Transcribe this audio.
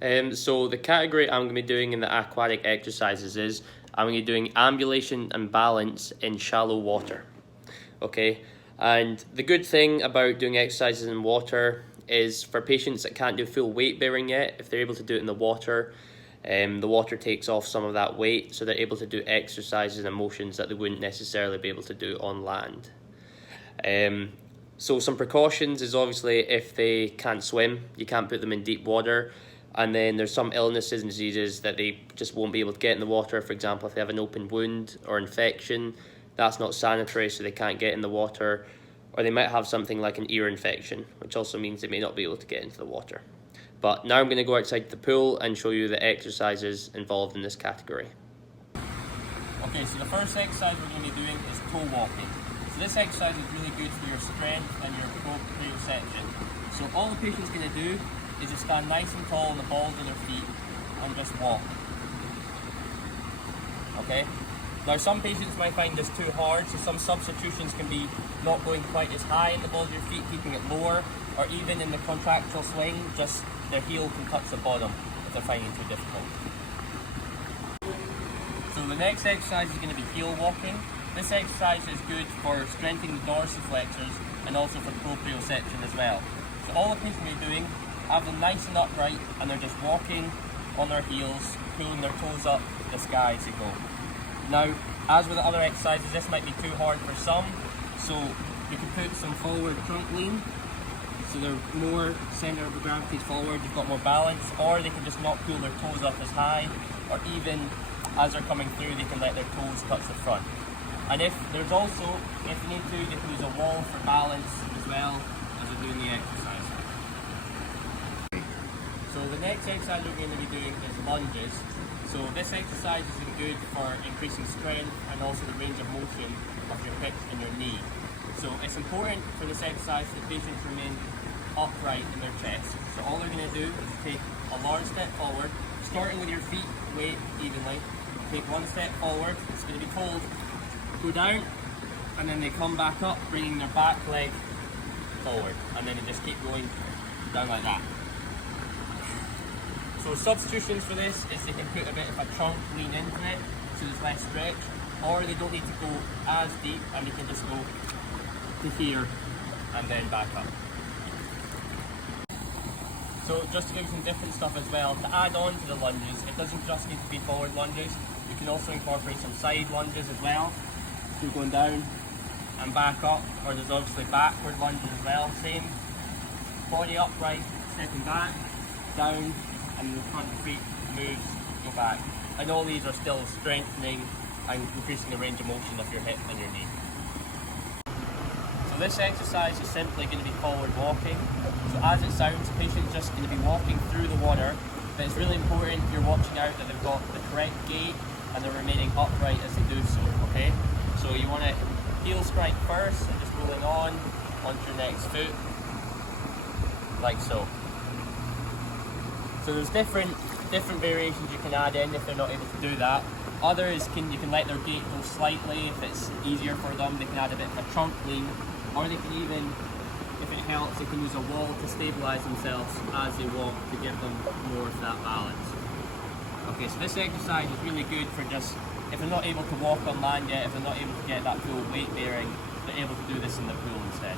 So the category I'm going to be doing in the aquatic exercises is I'm going to be doing ambulation and balance in shallow water. Okay, and the good thing about doing exercises in water is for patients that can't do full weight bearing yet, if they're able to do it in the water takes off some of that weight, so they're able to do exercises and motions that they wouldn't necessarily be able to do on land. So some precautions is obviously if they can't swim, you can't put them in deep water. And then there's some illnesses and diseases that they just won't be able to get in the water. For example, if they have an open wound or infection, that's not sanitary, so they can't get in the water. Or they might have something like an ear infection, which also means they may not be able to get into the water. But now I'm going to go outside the pool and show you the exercises involved in this category. Okay, so the first exercise we're going to be doing is toe walking. So this exercise is really good for your strength and your proprioception. So all the patient's going to do is just stand nice and tall on the balls of their feet and just walk. Okay? Now some patients might find this too hard, so some substitutions can be not going quite as high in the balls of your feet, keeping it lower, or even in the contractile swing, just their heel can touch the bottom if they're finding it too difficult. So the next exercise is going to be heel walking. This exercise is good for strengthening the dorsiflexors and also for proprioception as well. So all the patients will be doing, have them nice and upright, and they're just walking on their heels, pulling their toes up to the sky as they go. Now, as with the other exercises, this might be too hard for some, so you can put some forward trunk lean, so they're more center of gravity forward, you've got more balance, or they can just not pull their toes up as high, or even as they're coming through, they can let their toes touch the front. And if you need to, they can use a wall for balance as well as they're doing the exercise. So the next exercise we're going to be doing is lunges. So this exercise is good for increasing strength and also the range of motion of your hips and your knee. So it's important for this exercise that patients remain upright in their chest. So all they're going to do is take a large step forward, starting with your feet weight evenly. Take one step forward, it's going to be told, go down, and then they come back up, bringing their back leg forward, and then they just keep going down like that. So substitutions for this is they can put a bit of a trunk lean into it, so there's less stretch, or they don't need to go as deep, and they can just go to here and then back up. So just to give you some different stuff as well, to add on to the lunges, it doesn't just need to be forward lunges, you can also incorporate some side lunges as well. So going down and back up, or there's obviously backward lunges as well, same. Body upright, stepping back, down, and the front feet moves, go back. And all these are still strengthening and increasing the range of motion of your hip and your knee. So this exercise is simply going to be forward walking. So as it sounds, the patient's just going to be walking through the water, but it's really important you're watching out that they've got the correct gait and they're remaining upright as they do so, okay? So you want to heel strike first and just rolling on onto your next foot, like so. So there's different variations you can add in if they're not able to do that. Others you can let their gait go slightly if it's easier for them. They can add a bit of a trunk lean, or they can even, if it helps, they can use a wall to stabilize themselves as they walk to give them more of that balance. Okay, so this exercise is really good for just, if they're not able to walk on land yet, if they're not able to get that full weight bearing, they're able to do this in the pool instead.